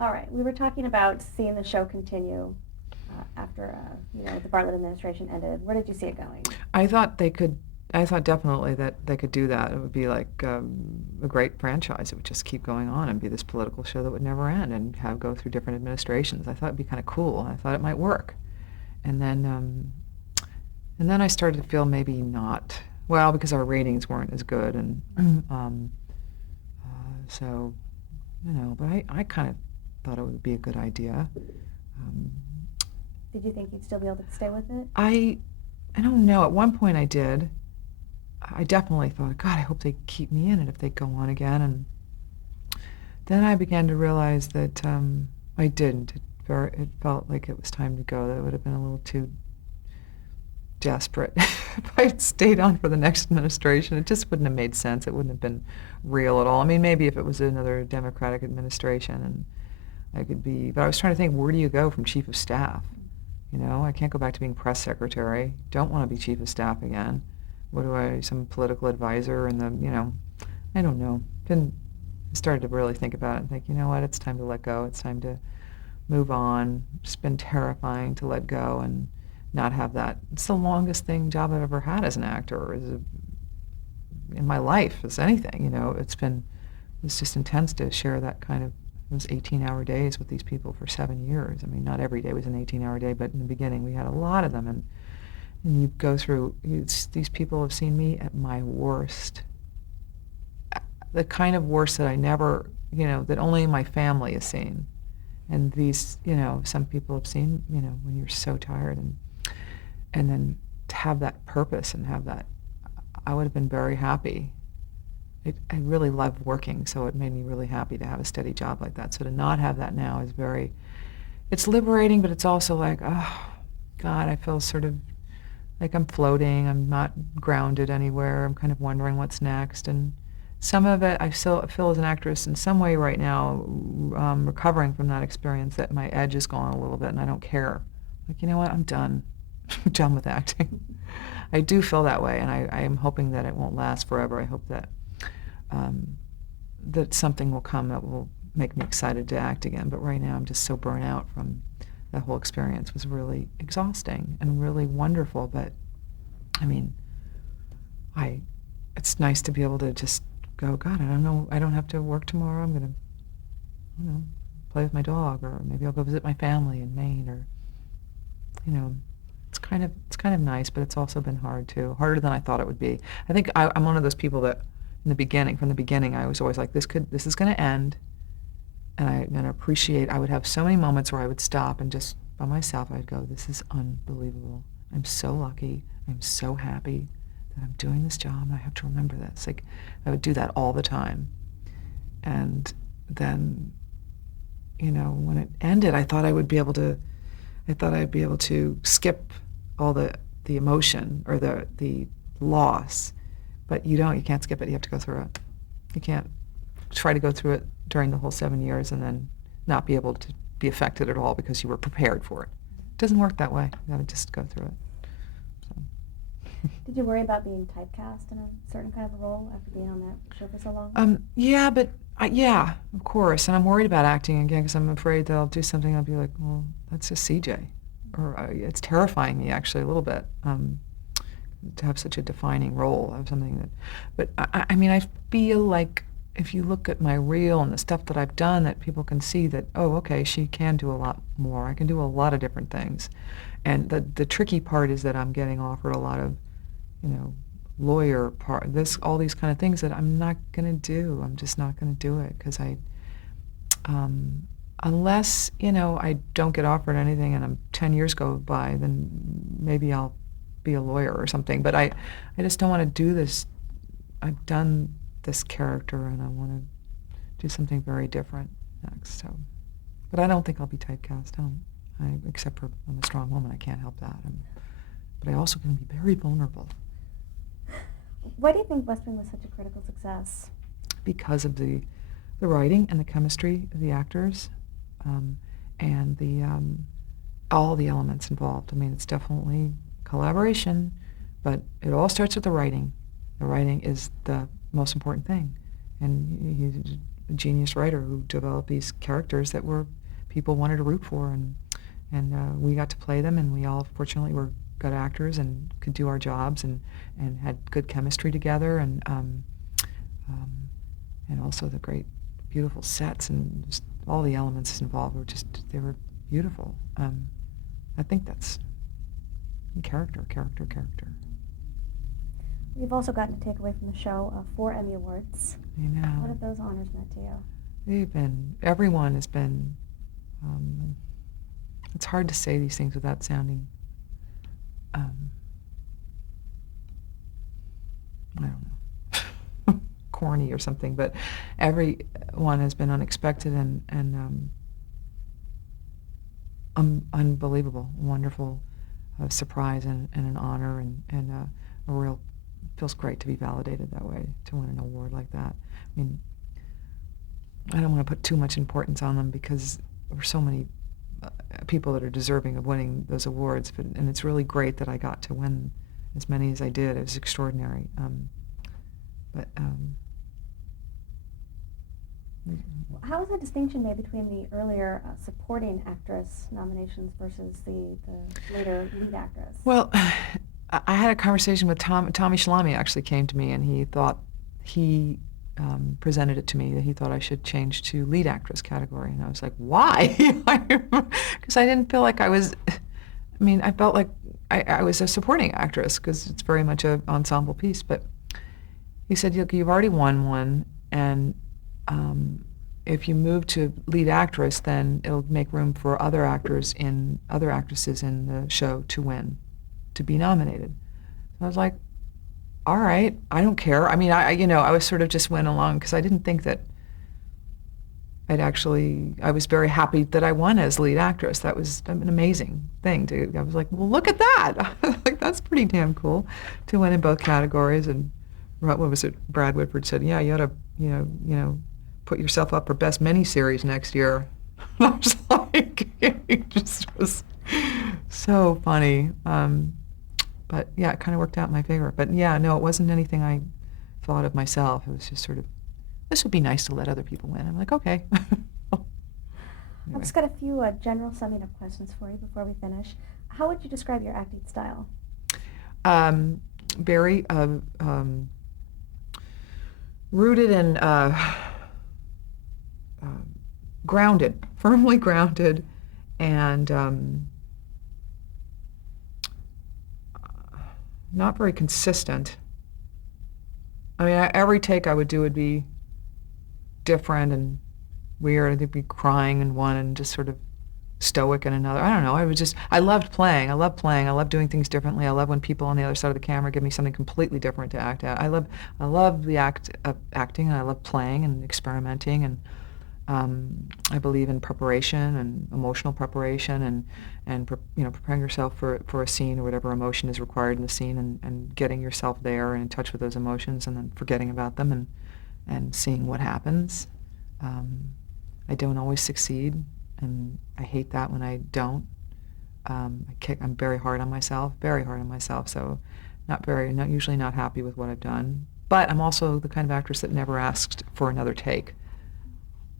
All right, we were talking about seeing the show continue after the Bartlett administration ended. Where did you see it going? I thought they could. I thought definitely that they could do that. It would be like a great franchise. It would just keep going on and be this political show that would never end and have go through different administrations. I thought it'd be kind of cool. I thought it might work, and then I started to feel maybe not well because our ratings weren't as good, and so But I kind of thought it would be a good idea. Um, Did you think you'd still be able to stay with it? I don't know. At one point I did. I definitely thought, God, I hope they keep me in it if they go on again. And then I began to realize that I didn't. It felt like it was time to go. That it would have been a little too desperate if I'd stayed on for the next administration. It just wouldn't have made sense. It wouldn't have been real at all. I mean, maybe if it was another Democratic administration and I could be, but I was trying to think, where do you go from chief of staff? I can't go back to being press secretary. Don't want to be chief of staff again. Some political advisor and I don't know. Then I started to really think about it and think, you know what, it's time to let go. It's time to move on. It's been terrifying to let go and not have that. It's the longest job I've ever had as an actor, in my life, as anything. It's just intense to share that kind of those 18-hour days with these people for 7 years. I mean, not every day was an 18-hour day, but in the beginning we had a lot of them, and you go through. These people have seen me at my worst, the kind of worst that I never, that only my family has seen, and these, some people have seen, when you're so tired, and then to have that purpose and have that, I would have been very happy. I really love working, so it made me really happy to have a steady job like that. So to not have that now is it's liberating, but it's also like, oh, God, I feel sort of like I'm floating. I'm not grounded anywhere. I'm kind of wondering what's next. And some of it, I still feel as an actress in some way right now, recovering from that experience, that my edge is gone a little bit, and I don't care. Like, you know what, I'm done. I'm done with acting. I do feel that way, and I am hoping that it won't last forever. I hope that that something will come that will make me excited to act again. But right now I'm just so burnt out from that whole experience. It was really exhausting and really wonderful. But I mean, it's nice to be able to just go, God, I don't know, I don't have to work tomorrow. I'm going to, play with my dog, or maybe I'll go visit my family in Maine, or, it's kind of nice, but it's also been hard too, harder than I thought it would be. I think I'm one of those people that from the beginning, I was always like, this is going to end, and I'm going to appreciate. I would have so many moments where I would stop and just by myself, I'd go, this is unbelievable. I'm so lucky. I'm so happy that I'm doing this job, and I have to remember this. Like, I would do that all the time. And then, when it ended, I thought I'd be able to skip all the emotion or the loss. But you can't skip it. You have to go through it. You can't try to go through it during the whole 7 years and then not be able to be affected at all because you were prepared for it. It doesn't work that way. You got to just go through it. So. Did you worry about being typecast in a certain kind of a role after being on that show for so long? Yeah, but yeah, of course. And I'm worried about acting again because I'm afraid that I'll do something. I'll be like, well, that's just CJ. Or it's terrifying me actually a little bit. To have such a defining role of something that, but I mean, I feel like if you look at my reel and the stuff that I've done, that people can see that, oh, okay, she can do a lot more. I can do a lot of different things. And the tricky part is that I'm getting offered a lot of, lawyer part, all these kind of things that I'm not going to do. I'm just not going to do it because unless, I don't get offered anything and 10 years go by, then maybe I'll be a lawyer or something. But I just don't want to do this. I've done this character and I want to do something very different next. So, but I don't think I'll be typecast. Except for I'm a strong woman, I can't help that. But I also can be very vulnerable. Why do you think West Wing was such a critical success? Because of the writing and the chemistry of the actors, and the all the elements involved. I mean, it's definitely collaboration, but it all starts with the writing. The writing is the most important thing, and a genius writer who developed these characters that were people wanted to root for, and we got to play them, and we all fortunately were good actors and could do our jobs and had good chemistry together, um, and also the great, beautiful sets and just all the elements involved were just, they were beautiful. I think that's character. You've also gotten to take away from the show 4 Emmy Awards. I know. What have those honors meant to you? Everyone has been, it's hard to say these things without sounding, I don't know, corny or something, but everyone has been unexpected and unbelievable, wonderful surprise and an honor and a real, feels great to be validated that way, to win an award like that. I mean, I don't want to put too much importance on them because there were so many people that are deserving of winning those awards, and it's really great that I got to win as many as I did. It was extraordinary. How is a distinction made between the earlier supporting actress nominations versus the later lead actress? Well, I had a conversation with Tommy Shalami. Actually came to me, and he thought he presented it to me that he thought I should change to lead actress category, and I was like, why? Because I didn't feel like I was. I mean, I felt like I was a supporting actress because it's very much an ensemble piece. But he said, look, you've already won one, and if you move to lead actress, then it'll make room for other actresses in the show to win, to be nominated. So I was like, all right, I don't care. I mean, I was sort of just went along because I didn't think that I was very happy that I won as lead actress. That was an amazing thing. I was like, well, look at that. Like, that's pretty damn cool to win in both categories. And what was it? Brad Whitford said, yeah, you ought to, put yourself up for best miniseries next year. I was like, it just was so funny. But yeah, it kind of worked out in my favor. But yeah, no, it wasn't anything I thought of myself. It was just sort of, this would be nice to let other people win. I'm like, okay. I've Anyway. just got a few general summing up questions for you before we finish. How would you describe your acting style? Very rooted and grounded, firmly grounded, and not very consistent. I mean, every take I would do would be different and weird. They'd be crying in one and just sort of stoic in another. I don't know. I loved playing. I love doing things differently. I love when people on the other side of the camera give me something completely different to act at. I love the acting, and I love playing and experimenting, and I believe in preparation and emotional preparation and preparing yourself for a scene or whatever emotion is required in the scene, and getting yourself there and in touch with those emotions, and then forgetting about them and seeing what happens. I don't always succeed, and I hate that when I don't. I'm very hard on myself, so usually not happy with what I've done. But I'm also the kind of actress that never asked for another take.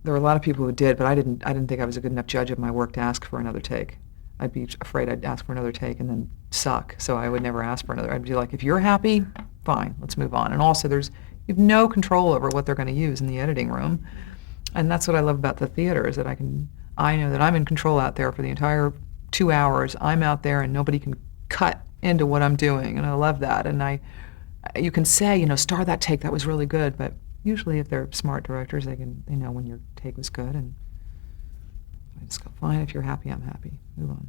There were a lot of people who did, but I didn't think I was a good enough judge of my work to ask for another take. I'd be afraid I'd ask for another take and then suck, so I would never ask for another. I'd be like, if you're happy, fine, let's move on. And also, you have no control over what they're going to use in the editing room, and that's what I love about the theater, is that I know that I'm in control out there for the entire 2 hours. I'm out there, and nobody can cut into what I'm doing, and I love that. And you can say, star that take, that was really good, but usually if they're smart directors, they know when your take was good, and I just go, fine, if you're happy, I'm happy. Move on.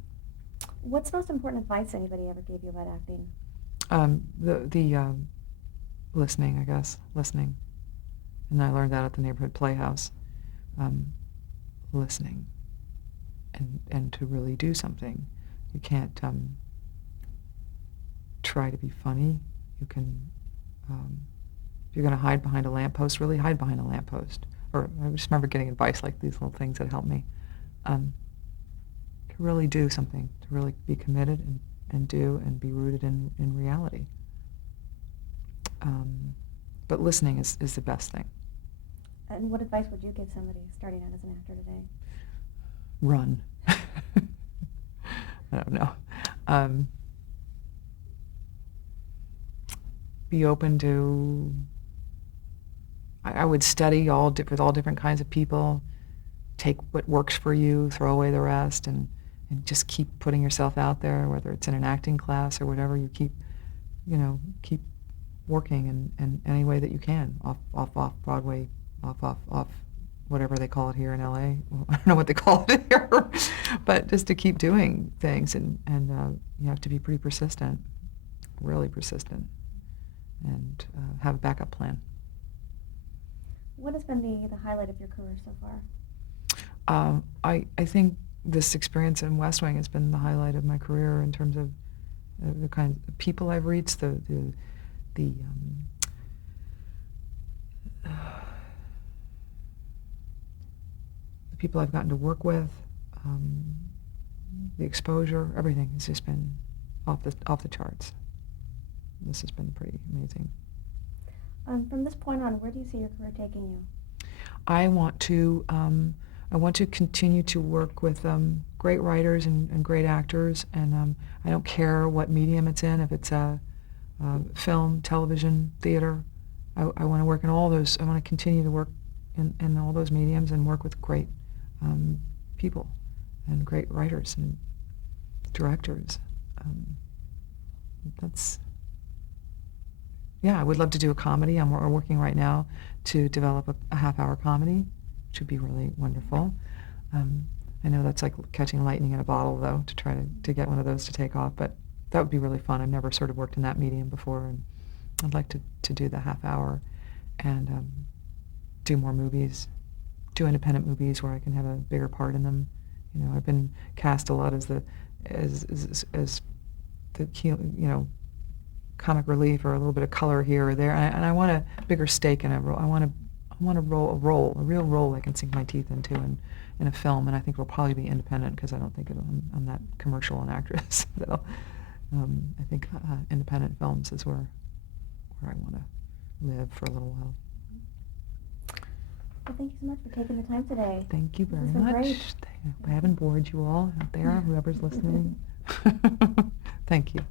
What's the most important advice anybody ever gave you about acting? The listening, I guess, listening. And I learned that at the neighborhood playhouse. Listening and to really do something. You can't try to be funny. You can, if you're going to hide behind a lamppost, really hide behind a lamppost. Or I just remember getting advice like these little things that helped me. To really do something, to really be committed and do and be rooted in reality. But listening is the best thing. And what advice would you give somebody starting out as an actor today? Run. I don't know. Um, be open to. I would study with all different kinds of people. Take what works for you, throw away the rest, and just keep putting yourself out there. Whether it's in an acting class or whatever, you keep working in any way that you can. Off Broadway, off. Whatever they call it here in LA. Well, I don't know what they call it here, but just to keep doing things, and you have to be pretty persistent, really persistent, and have a backup plan. What has been the highlight of your career so far? I think this experience in West Wing has been the highlight of my career in terms of the kind of people I've reached, the people I've gotten to work with, the exposure, everything has just been off the charts. This has been pretty amazing. From this point on, where do you see your career taking you? I want to continue to work with great writers and great actors, and I don't care what medium it's in, if it's film, television, theater. I want to work in all those. I want to continue to work in all those mediums and work with great people and great writers and directors. I would love to do a comedy. I'm working right now to develop a half-hour comedy, which would be really wonderful. I know that's like catching lightning in a bottle, though, to try to get one of those to take off, but that would be really fun. I've never sort of worked in that medium before, and I'd like to do the half-hour and do more movies, do independent movies where I can have a bigger part in them. You know, I've been cast a lot as the comic relief or a little bit of color here or there, and I want a bigger stake in a role. I want a real role I can sink my teeth into in a film, and I think it'll probably be independent because I don't think I'm that commercial an actress. I think independent films is where I want to live for a little while. Well, thank you so much for taking the time today. Thank you very This has been much. great. I haven't bored you all out there, whoever's listening. Thank you.